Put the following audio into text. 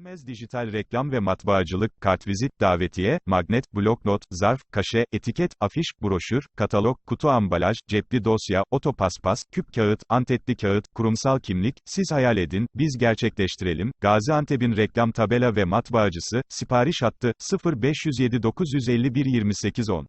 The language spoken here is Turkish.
Sönmez dijital reklam ve matbaacılık, kartvizit, davetiye, magnet, bloknot, zarf, kaşe, etiket, afiş, broşür, katalog, kutu ambalaj, cepli dosya, otopaspas, küp kağıt, antetli kağıt, kurumsal kimlik, siz hayal edin, biz gerçekleştirelim. Gaziantep'in reklam tabela ve matbaacısı, sipariş hattı, 0507 951 2810.